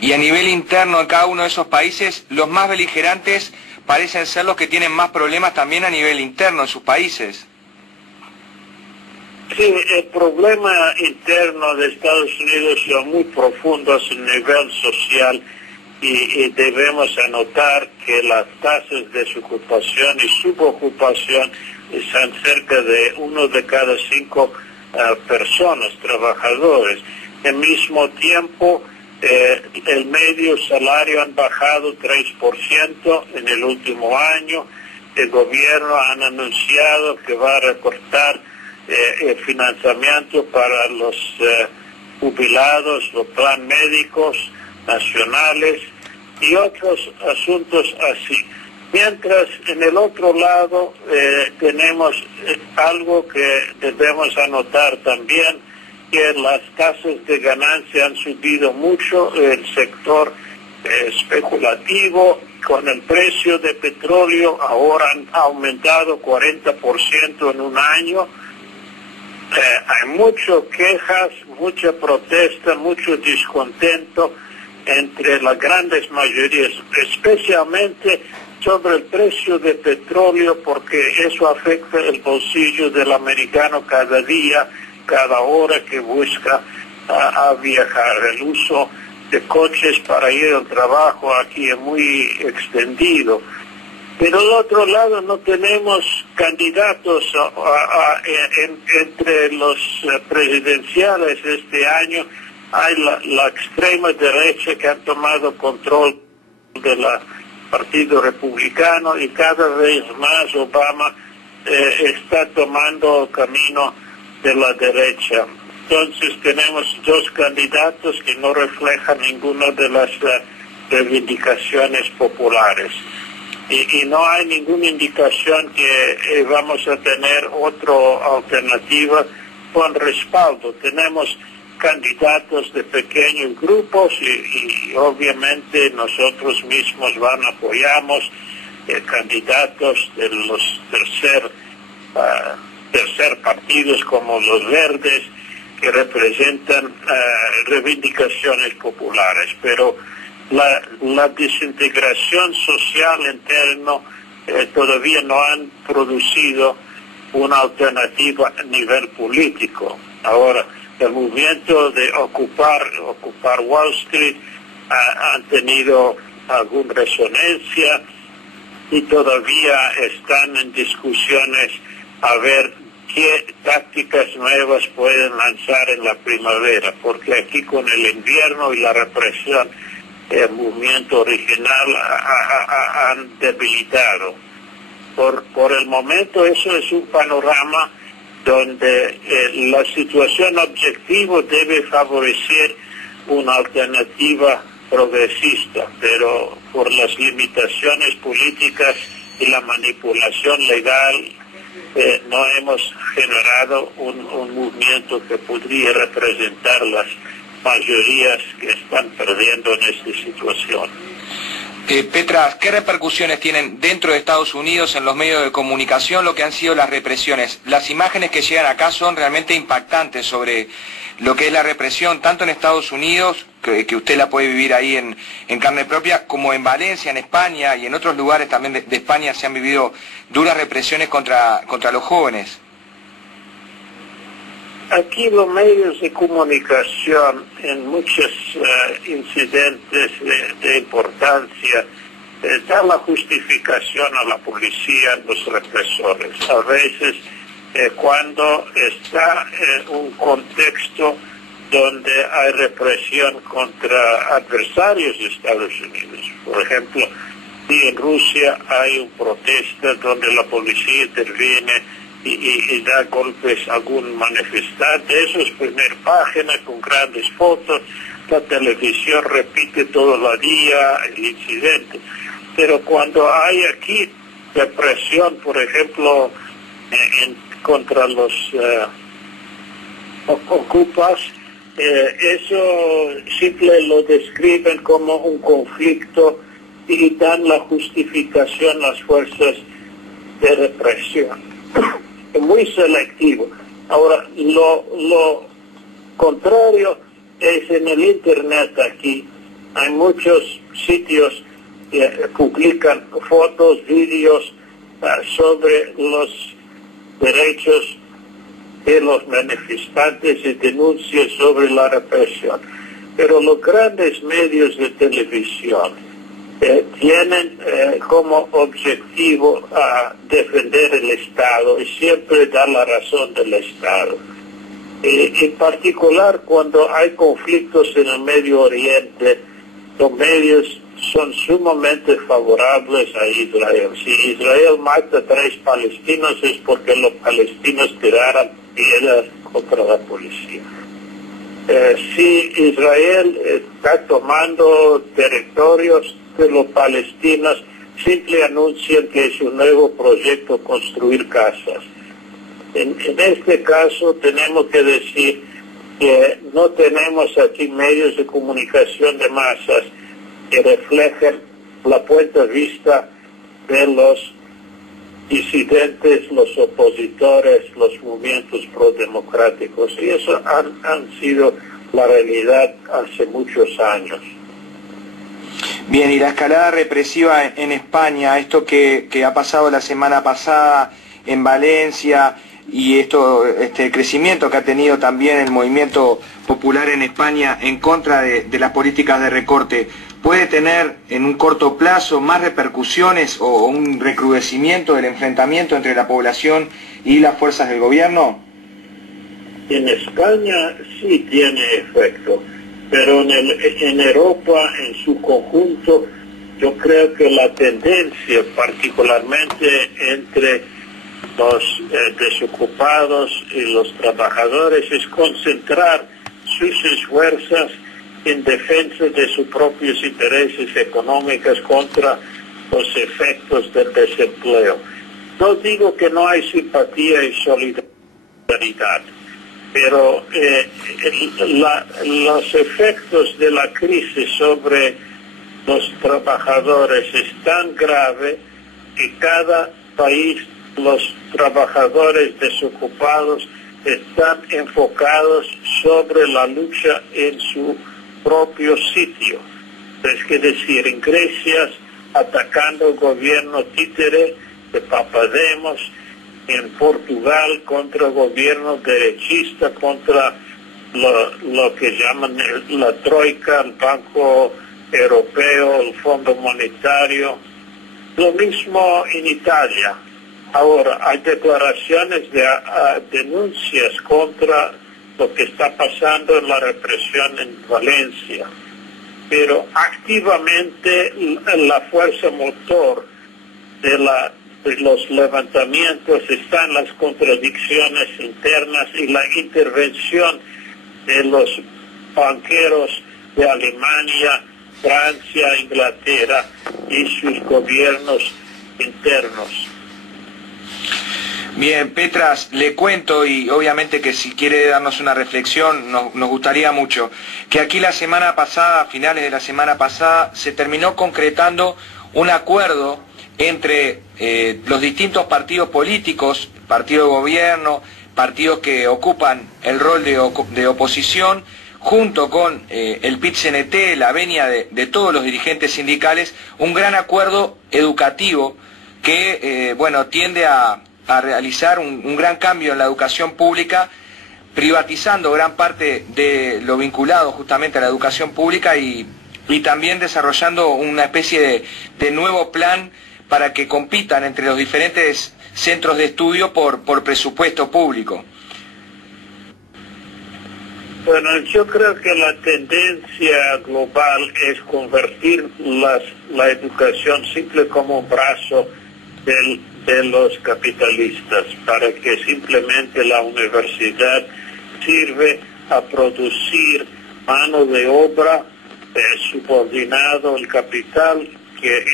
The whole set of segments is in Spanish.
Y a nivel interno en cada uno de esos países, los más beligerantes parecen ser los que tienen más problemas también a nivel interno en sus países. Sí, el problema interno de Estados Unidos son muy profundos a nivel social y debemos anotar que las tasas de desocupación y subocupación están cerca de 1 de cada 5 personas, trabajadores. Al mismo tiempo, el medio salario han bajado 3% en el último año. El gobierno ha anunciado que va a recortar el financiamiento para los jubilados, los planes médicos nacionales y otros asuntos así. Mientras en el otro lado tenemos algo que debemos anotar también, que las tasas de ganancia han subido mucho, el sector especulativo con el precio de petróleo ahora han aumentado 40% en un año. Hay muchas quejas, mucha protesta, mucho descontento entre las grandes mayorías, especialmente sobre el precio de petróleo, porque eso afecta el bolsillo del americano cada día, cada hora que busca a viajar. El uso de coches para ir al trabajo aquí es muy extendido. Pero del otro lado no tenemos candidatos entre los presidenciales este año. Hay la extrema derecha que ha tomado control del Partido Republicano y cada vez más Obama está tomando camino de la derecha. Entonces tenemos dos candidatos que no reflejan ninguna de las reivindicaciones populares. Y no hay ninguna indicación que vamos a tener otra alternativa con respaldo. Tenemos candidatos de pequeños grupos y obviamente nosotros mismos apoyamos candidatos de los tercer partidos como los verdes que representan reivindicaciones populares, pero la desintegración social interna todavía no han producido una alternativa a nivel político. Ahora, el movimiento de ocupar Wall Street han tenido alguna resonancia y todavía están en discusiones a ver qué tácticas nuevas pueden lanzar en la primavera, porque aquí con el invierno y la represión el movimiento original han debilitado. Por el momento eso es un panorama donde la situación objetiva debe favorecer una alternativa progresista, pero por las limitaciones políticas y la manipulación legal no hemos generado un movimiento que podría representar las mayorías que están perdiendo en esta situación. Petras, ¿qué repercusiones tienen dentro de Estados Unidos en los medios de comunicación lo que han sido las represiones? Las imágenes que llegan acá son realmente impactantes sobre lo que es la represión, tanto en Estados Unidos, que usted la puede vivir ahí en carne propia, como en Valencia, en España y en otros lugares también de España se han vivido duras represiones contra los jóvenes. Aquí los medios de comunicación en muchos incidentes de importancia dan la justificación a la policía, a los represores. A veces cuando está en un contexto donde hay represión contra adversarios de Estados Unidos. Por ejemplo, si en Rusia hay una protesta donde la policía interviene y da golpes a algún manifestante, eso es primera página con grandes fotos, la televisión repite todo el día el incidente. Pero cuando hay aquí represión, por ejemplo, contra los ocupas, eso simple lo describen como un conflicto y dan la justificación a las fuerzas de represión. Es muy selectivo. Ahora, lo contrario es en el Internet aquí. Hay muchos sitios que publican fotos, vídeos sobre los derechos de los manifestantes y denuncias sobre la represión. Pero los grandes medios de televisión tienen como objetivo defender el Estado y siempre dar la razón del Estado. En particular cuando hay conflictos en el Medio Oriente, los medios son sumamente favorables a Israel. Si Israel mata a 3 palestinos es porque los palestinos tiraron piedras contra la policía. Si Israel está tomando territorios de los palestinos, simple anuncian que es un nuevo proyecto construir casas. En este caso tenemos que decir que no tenemos aquí medios de comunicación de masas que reflejen la punto de vista de los disidentes, los opositores, los movimientos prodemocráticos, y eso han sido la realidad hace muchos años. Bien, y la escalada represiva en España, esto que ha pasado la semana pasada en Valencia, y este crecimiento que ha tenido también el movimiento popular en España en contra de las políticas de recorte, ¿puede tener en un corto plazo más repercusiones o un recrudecimiento del enfrentamiento entre la población y las fuerzas del gobierno? En España sí tiene efecto, pero en Europa en su conjunto yo creo que la tendencia, particularmente entre los desocupados y los trabajadores, es concentrar sus esfuerzos en defensa de sus propios intereses económicos contra los efectos del desempleo. No digo que no hay simpatía y solidaridad, pero los efectos de la crisis sobre los trabajadores es tan grave que cada país, los trabajadores desocupados están enfocados sobre la lucha en su propio sitio. Es que decir, en Grecia atacando el gobierno títere de Papademos, en Portugal contra el gobierno derechista, contra lo que llaman la Troika, el Banco Europeo, el Fondo Monetario. Lo mismo en Italia. Ahora, hay declaraciones de denuncias contra lo que está pasando en la represión en Valencia, pero activamente la fuerza motor de los levantamientos está en las contradicciones internas y la intervención de los banqueros de Alemania, Francia, Inglaterra y sus gobiernos internos. Bien, Petras, le cuento, y obviamente que si quiere darnos una reflexión, nos gustaría mucho, que aquí la semana pasada, a finales de la semana pasada, se terminó concretando un acuerdo entre los distintos partidos políticos, partido de gobierno, partidos que ocupan el rol de oposición, junto con el PIT-CNT, la venia de todos los dirigentes sindicales, un gran acuerdo educativo que tiende a realizar un gran cambio en la educación pública, privatizando gran parte de lo vinculado justamente a la educación pública y también desarrollando una especie de nuevo plan para que compitan entre los diferentes centros de estudio por presupuesto público. Bueno, yo creo que la tendencia global es convertir la educación simple como un brazo de los capitalistas, para que simplemente la universidad sirve a producir mano de obra subordinado al capital, que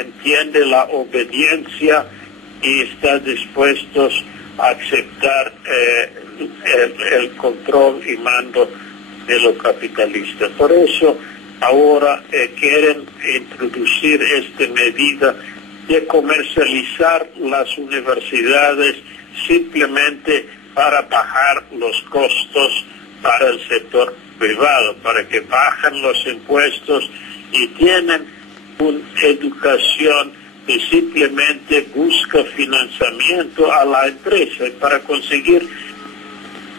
entiende la obediencia y está dispuestos a aceptar el control y mando de los capitalistas. Por eso ahora quieren introducir esta medida de comercializar las universidades simplemente para bajar los costos para el sector privado para que bajen los impuestos y tienen una educación que simplemente busca financiamiento a la empresa. Y para conseguir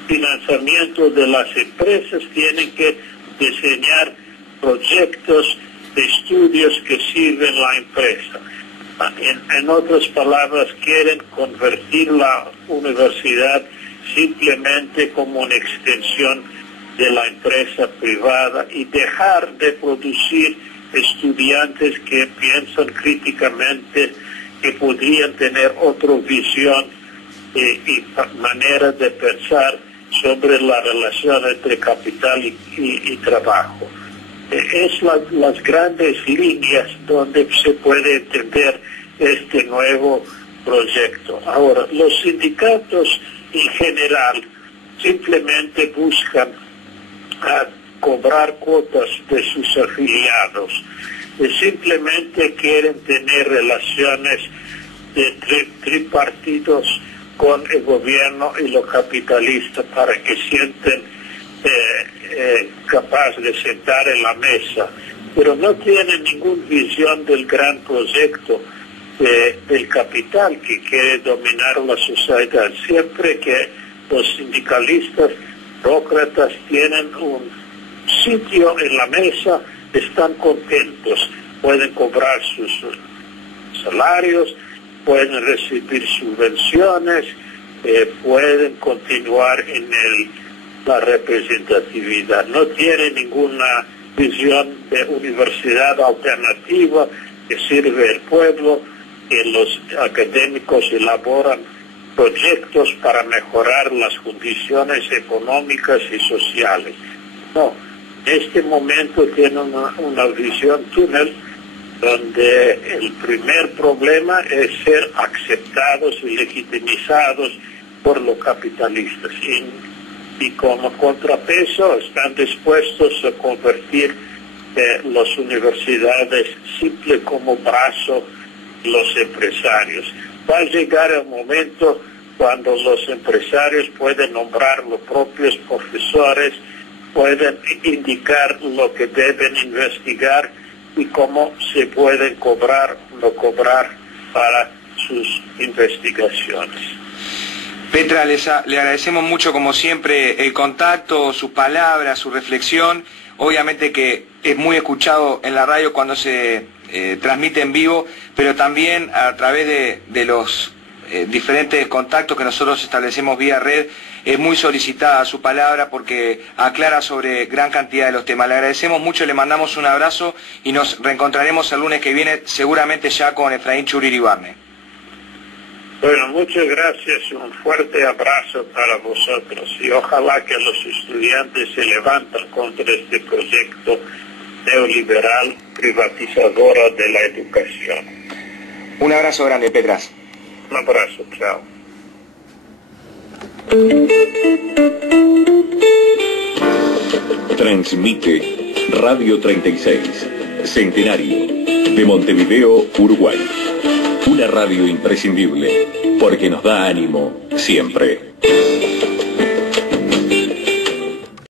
financiamiento de las empresas tienen que diseñar proyectos de estudios que sirven a la empresa. En otras palabras, quieren convertir la universidad simplemente como una extensión de la empresa privada y dejar de producir estudiantes que piensan críticamente, que podrían tener otra visión y manera de pensar sobre la relación entre capital y trabajo. Es las grandes líneas donde se puede entender este nuevo proyecto. Ahora, los sindicatos en general simplemente buscan cobrar cuotas de sus afiliados y simplemente quieren tener relaciones de tripartitos con el gobierno y los capitalistas para que sienten capaz de sentar en la mesa, pero no tienen ninguna visión del gran proyecto del capital que quiere dominar la sociedad. Siempre que los sindicalistas, burócratas tienen un sitio en la mesa, están contentos, pueden cobrar sus salarios, pueden recibir subvenciones, pueden continuar en la representatividad. No tiene ninguna visión de universidad alternativa que sirve al pueblo, que los académicos elaboran proyectos para mejorar las condiciones económicas y sociales. No, en este momento tienen una visión túnel donde el primer problema es ser aceptados y legitimizados por los capitalistas. Y como contrapeso están dispuestos a convertir las universidades simple como brazo de los empresarios. Va a llegar el momento cuando los empresarios pueden nombrar los propios profesores, pueden indicar lo que deben investigar y cómo se pueden cobrar o no cobrar para sus investigaciones. Petra, le agradecemos mucho como siempre el contacto, sus palabras, su reflexión. Obviamente que es muy escuchado en la radio cuando se transmite en vivo, pero también a través de los diferentes contactos que nosotros establecemos vía red, es muy solicitada su palabra porque aclara sobre gran cantidad de los temas. Le agradecemos mucho, le mandamos un abrazo y nos reencontraremos el lunes que viene, seguramente ya con Efraín Churiribarne. Bueno, muchas gracias, un fuerte abrazo para vosotros y ojalá que los estudiantes se levanten contra este proyecto neoliberal privatizadora de la educación. Un abrazo grande, Petras. Un abrazo, chao. Transmite Radio 36, Centenario, de Montevideo, Uruguay. Una radio imprescindible, porque nos da ánimo siempre.